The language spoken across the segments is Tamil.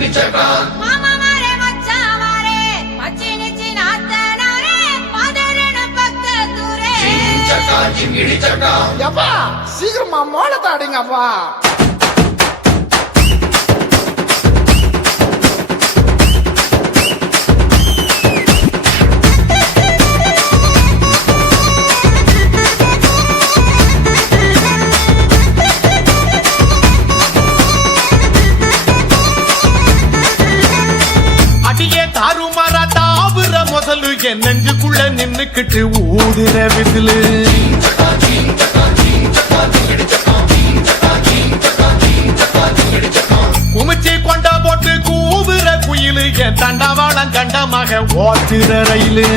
மாமா மாரே மச்சான் மாரே மச்சி நிச்சி நாத்தனாரே பாதரன பக்கத்தூரே எப்பா சீக்கிரமா மோளத்தை அடிங்கப்பா. என் நெஞ்சுக்குள்ள நின்னுக்கிட்டு ஊதுற விசிலு குமிச்சி கொண்டா போட்டு கூவுற குயிலு என் தண்டவாளம் கண்டமாக ஓட்டுற ரயிலு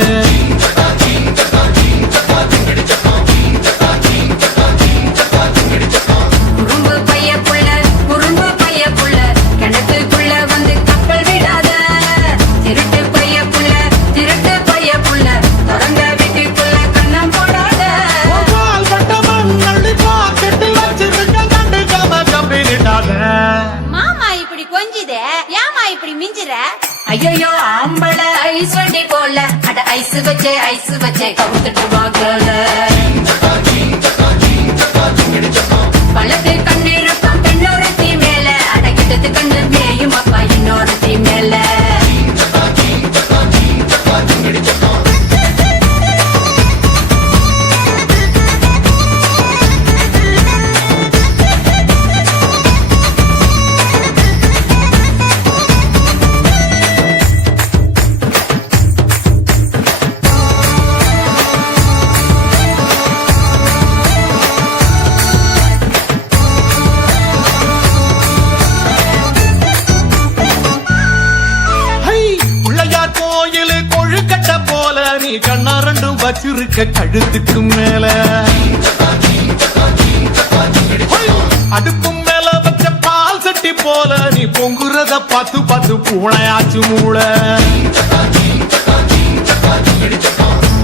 ஐயோ ஆம்பள ஐஸ் வண்டி போல அட ஐஸ் வச்சே கவுத்துட்டு வாங்கல பழத்து கண்ணீருக்கும் பெண்ணொருத்தி மேல அடக்கிட்டது கண்ணு மேயும் அப்பா இன்னொருத்தி மேல கண்ணா ரெண்டும் வச்சிருக்க கழுத்துக்கு மேல அடுப்பும் மேல வச்ச பால் சட்டி போல நீ பொங்குறத பார்த்து பூனையாச்சு மூள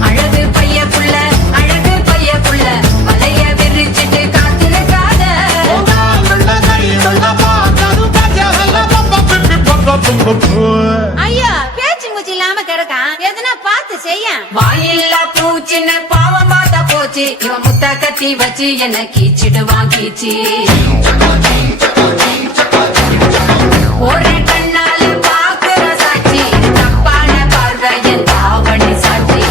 அழகு பைய புள்ள வலைய விரிச்சிட்டு காத்திருக்காத ஐயா பேச்சு மூச்சு இல்லாம கிடக்கான் எதுனா பார்த்து செய்ய வாயில்லா பூச்சின்னு பாவம் பார்த்தா போச்சு இவன் முத்த கத்தி வச்சு என்ன கீச்சிடுவான் கீச்சி ஒரு கண்ணால பாக்குற சாட்சி தப்பான பார்வை என் தாவணி சாட்சி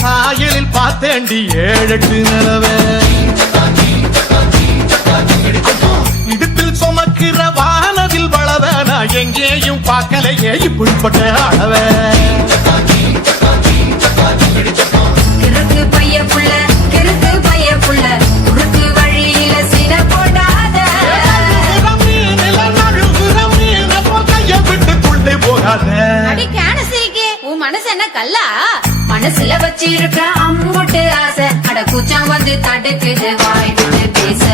சாயலில் பார்த்தேண்டி 7-8 நிலவே இடுப்பில் சுமக்கிற வானவில் வளவ நான் எங்கேயும் பார்க்கலையே இப்படிப்பட்ட அளவே கிறுக்கு பைய புள்ள உருக்கு வழியில சின போடாத விட்டு கொண்டே போகாத அடிக்கான சிரிக்கே உன் மனசு என்ன கல்லா மனசுல வச்சிருக்க அம்முட்டு ஆசை அட கூச்சம் வந்து தடுக்குது வாய் விட்டு பேச